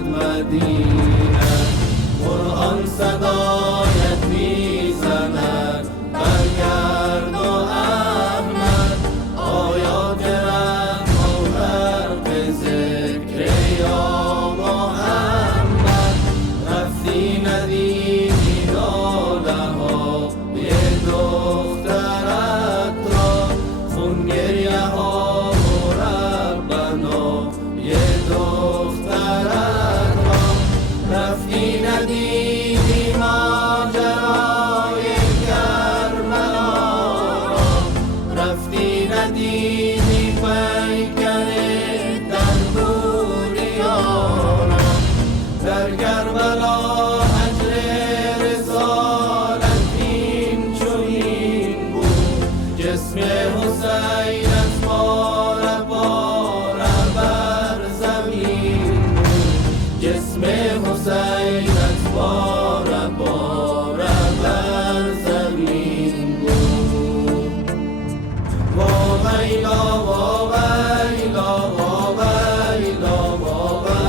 مدینه. قرآن صدایت میزند برگرد و احمد، آیات رحم آور به ذکر یا محمد. رفتی ندیدی ناله ها یه دخترت را، خون گریه ها و ربنا یه دخترت را. رفتی ندیدی ماجرای کربلا را، رفتی ندیدی پیکر دنبوریا را. در کربلا اجر رسالت این چنین بود، جسم حسینت پاره پاره بر زمین بود، جسم حسینت پاره پاره بر زمین بود. واویلا واویلا واویلا واویلا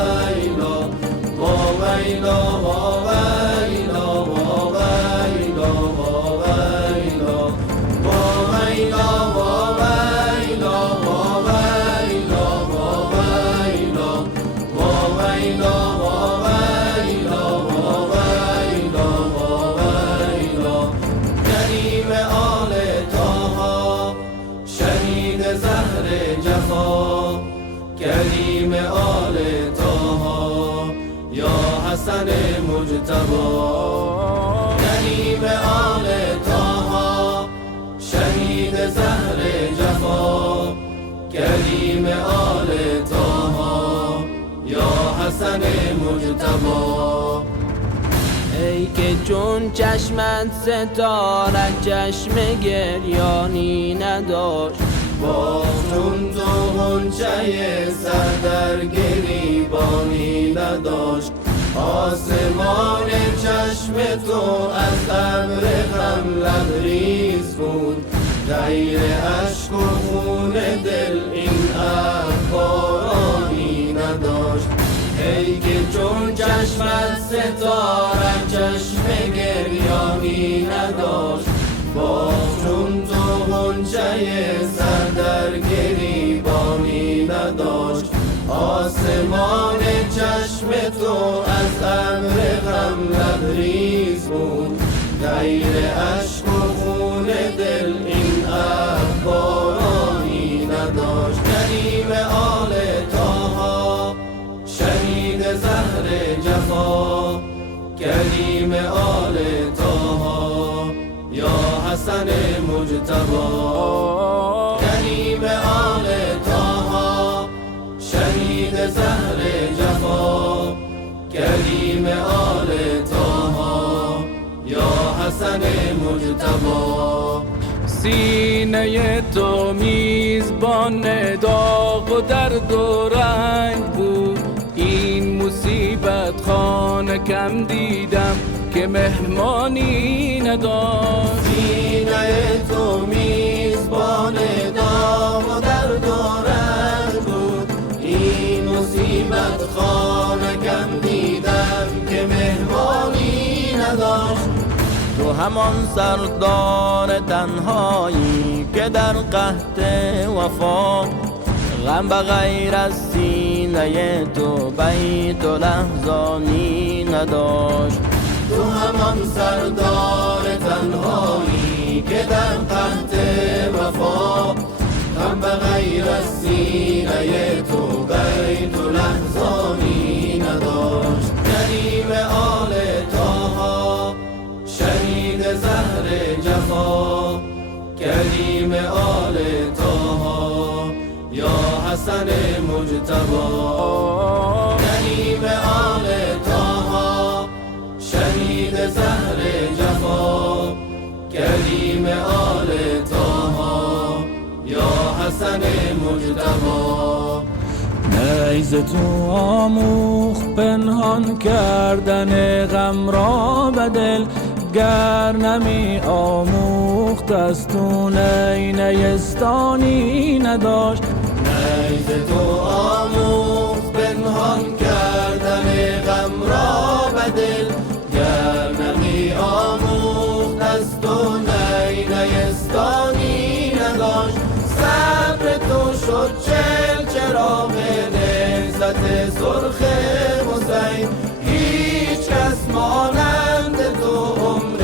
واویلا واویلا واویلا واویلا واویلا واویلا واویلا واویلا واویلا واویلا واویلا واویلا. کریم آل طه شهید زهر جفا، کریم آل طه یا حسن مجتبی. کریم آل طه شهید زهر جفا، کریم آل طه یا حسن مجتبی. ای که چون چشمت ستاره چشم گریانی نداشت، باز چون تو غنچه سر در گریبانی نداشت. آسمان چشم تو از ابر غم لبریز بود، غیر اشک و خون دل این بارانی نداشت. ای که چون چشمت ستاره چشم گریانی نداشت، باز چون تو غنچه سر در گریبانی نداشت. آسمان چشم تو از ابر غم لبریز بود، غیر اشک و خون دل این بارانی نداشت. کریم آل طه شهید زهر جفا، کریم آل طه یا حسن مجتبی. کریم آل طه شهید زهر جفا، کریم آل طه یا حسن مجتبی. سینه تو میزبان داغ و درد و رنج بود، این مصیبت خانه کم دیدم که مهمانی نداشت. سینه تو میزبان داغ و درد و رنج بود، این مصیبت خانه کم دیدم که مهمانی نداشت. تو همان سردار تنهایی که در قحط وفا، غم به غیر از سینه تو بیت و لحظانی نداشت. تو همان سردار تنهایی که در قحط وفا، غم به غیر از سینه تو بیت و لحظانی نداشت. کریم آل طه شهید زهر جفا، کریم آل طه یا حسن مجتبی. کریم آل طه شهید زهر جفا، کریم آل طه یا حسن مجتبی. نیز تو آموخت پنهان کردن غم را به دل، گر نمی آموخت از تو نیستانی نداشت. نیز تو آموخت پنهان کردن سرخ حسین، هیچ کس مانند تو عمر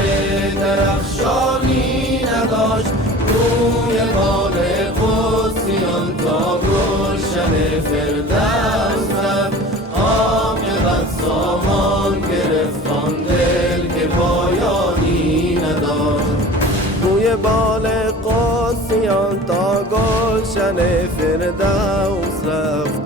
درخشانی نداشت. روی بال قدسیان تا گلشن فردوس رفت، عاقبت سامان گرفت آن دل که پایانی نداشت. روی بال قاسیان تا گلشن فردوس رفت،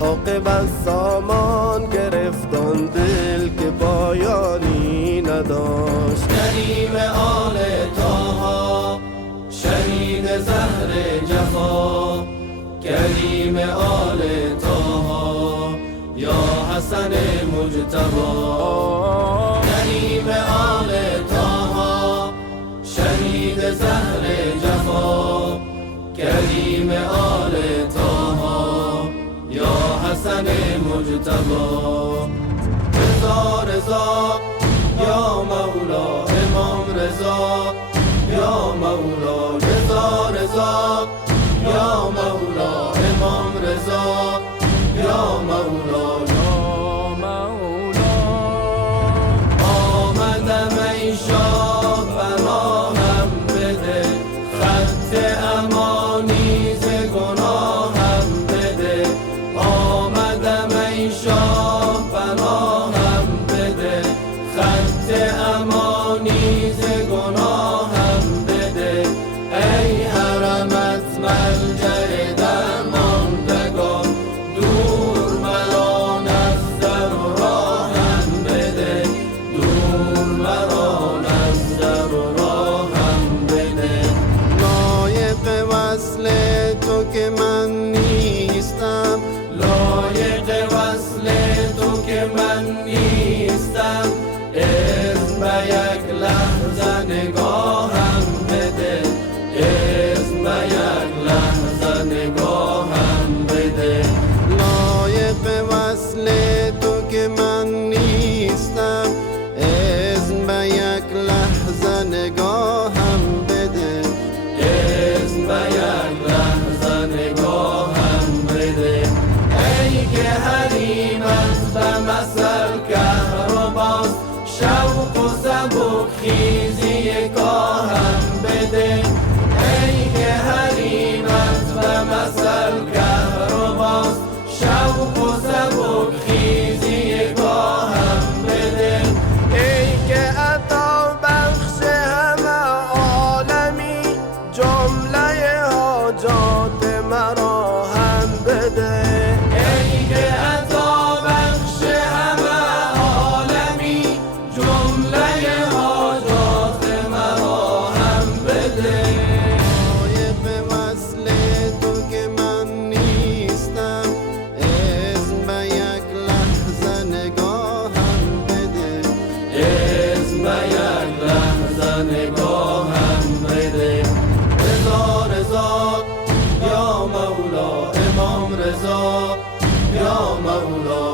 عاقبت سامان گرفت آن دل که پایانی نداشت. کریم آل طه شهید زهر جفا، کریم آل طه یا حسن مجتبی. کریم آل طه شهید زهر جفا، کریم آل طه یا حسن مجتبی. رضا رضا یا مولا امام رضا، یا مولا رضا رضا، یا مولا امام رضا، یا مولا یا مولا. آمدم ای شاه پناهم بده، خط امانی ز گناهم بده. آمدم ای شاه پناهم بده، خط امانی ز گناهم بده. ای حرمت ملجأ درماندگان، دور مرا نظر و راهم بده، دور مرا نظر و راهم بده. لایق وصل تو که من نیستم، لایق وصل تو که من نیستم. اسم به یک لحظه نگاهم بده، اسم به یک لحظه نگاهم بده. لایق وصل تو که من نیستم، اسم به یک لحظه نگاهم بده، اسم به یک لحظه نگاهم بده. ای که حریمت به مثل کهرباست، شوق و سبک خیزی گاهم بده. ای که حریمت به مثل کهرباست، شوق و سبک خیزی گاهم بده. ای که عطا بخش همه عالمی، جمله حاجات مرا هم بده. ای که عطا بخش همه عالمی، جمله حاجات مرا هم بده. لایق وصل تو که من نیستم، اسم به یک لحظه نگاهم بده، اسم به یک لحظه نگاهم بده. رضا رضا یا مولا امام رضا، یا مولا